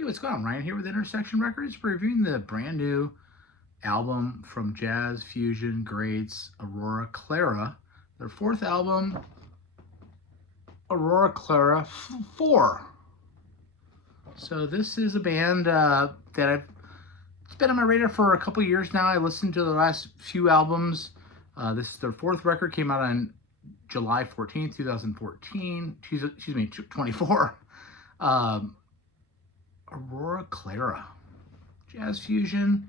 Hey, what's going on? Ryan here with Intersection Records, reviewing the brand new album from jazz fusion greats Aurora, Clara. Their fourth album, Aurora, Clara 4. So this is a band it's been on my radar for a couple years now. I listened to the last few albums. This is their fourth record, came out on July 14th, 2014. Excuse me, 24. Aurora, Clara. Jazz fusion,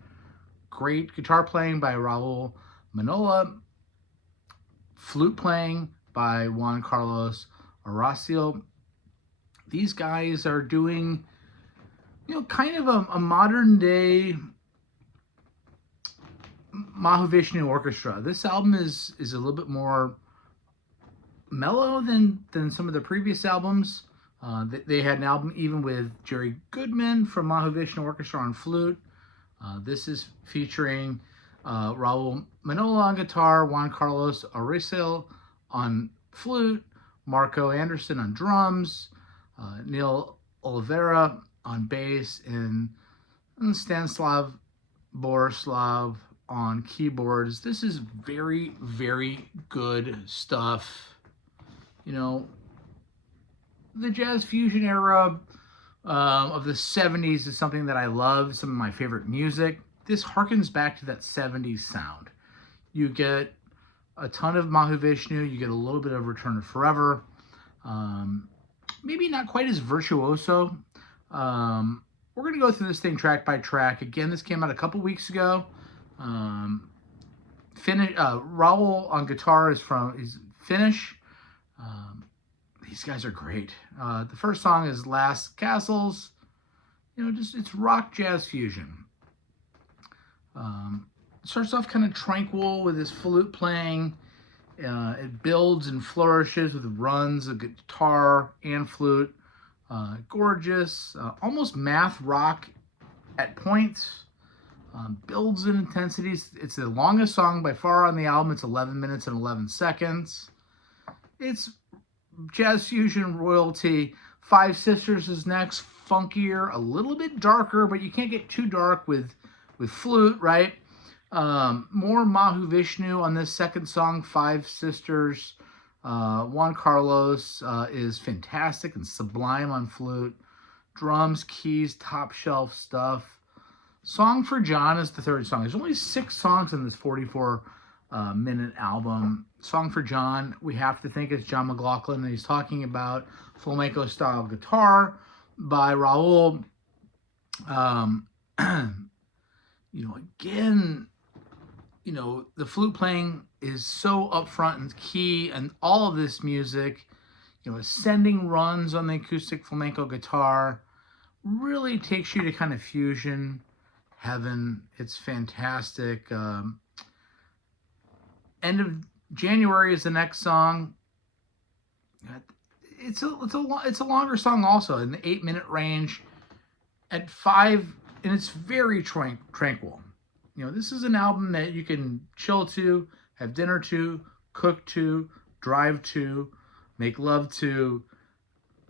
great guitar playing by Raul Manola, flute playing by Juan Carlos Horacio. These guys are doing, kind of a modern day Mahavishnu orchestra. This album is a little bit more mellow than some of the previous albums. They had an album even with Jerry Goodman from Mahavishnu Orchestra on flute. This is featuring Raul Manola on guitar, Juan Carlos Horacio on flute, Marco Anderson on drums, Neil Oliveira on bass, and Stanislav Borislav on keyboards. This is very, very good stuff. The jazz fusion era of the 70s is something that I love, some of my favorite music. This harkens back to that 70s sound. You get a ton of Mahavishnu, you get a little bit of Return to Forever. Maybe not quite as virtuoso. We're going to go through this thing track by track. Again, this came out a couple weeks ago. Raul on guitar is Finnish. These guys are great. The first song is Last Castles. It's rock jazz fusion. It starts off kind of tranquil with his flute playing. It builds and flourishes with runs of guitar and flute. Gorgeous, almost math rock at points. Builds in intensities. It's the longest song by far on the album. It's 11 minutes and 11 seconds. It's jazz fusion royalty. Five Sisters is next, funkier, a little bit darker, but you can't get too dark with flute, right? More Mahavishnu on this second song, Five Sisters. Juan Carlos is fantastic and sublime on flute. Drums, keys, top shelf stuff. Song for John is the third song. There's only 6 songs in this 44-minute album. Song for John, we have to think it's John McLaughlin, and he's talking about flamenco-style guitar by Raul. Again, the flute playing is so upfront and key, and all of this music, ascending runs on the acoustic flamenco guitar, really takes you to kind of fusion heaven. It's fantastic. End of January is the next song. It's a longer song also, in the 8-minute range at 5, and it's very tranquil. This is an album that you can chill to, have dinner to, cook to, drive to, make love to,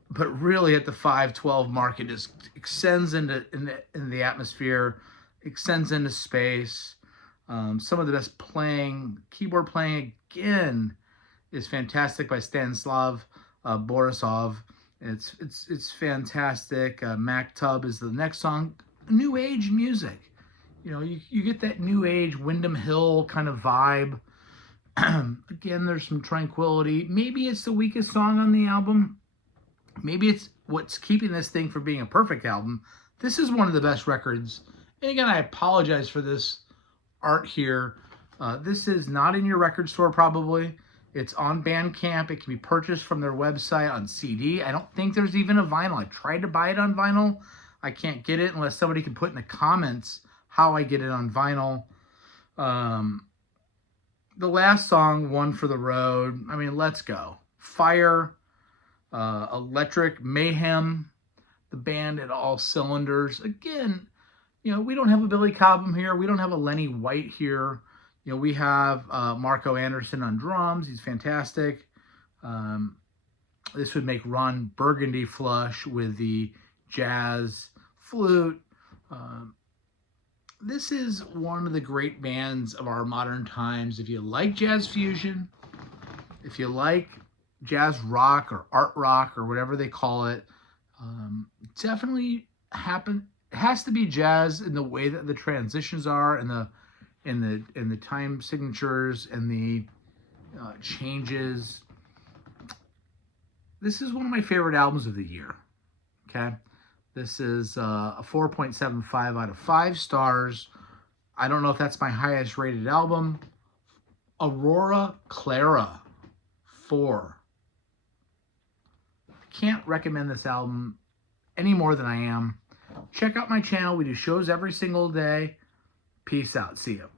but really at the 5:12 mark, it just extends into the atmosphere, extends into space. Some of the best keyboard playing again is fantastic by Stanislav Borisov. It's fantastic. Mac Tub is the next song. New age music. You get that new age Windham Hill kind of vibe. Again, there's some tranquility. Maybe it's the weakest song on the album. Maybe it's what's keeping this thing from being a perfect album. This is one of the best records. And again, I apologize for this art here. This is not in your record store probably. It's on Bandcamp. It can be purchased from their website on CD. I don't think there's even a vinyl. I tried to buy it on vinyl. I can't get it unless somebody can put in the comments how I get it on vinyl. The last song, One for the Road. I mean, let's go. Fire, electric, mayhem, the band at all cylinders. Again, we don't have a Billy Cobham here. We don't have a Lenny White here. We have Marco Anderson on drums. He's fantastic. This would make Ron Burgundy flush with the jazz flute. This is one of the great bands of our modern times. If you like jazz fusion, if you like jazz rock or art rock or whatever they call it, definitely happen. It has to be jazz in the way that the transitions are, and the time signatures and the changes. This is one of my favorite albums of the year. Okay, this is a 4.75 out of 5 stars. I don't know if that's my highest rated album. Aurora, Clara, 4. Can't recommend this album any more than I am. Check out my channel. We do shows every single day. Peace out. See you.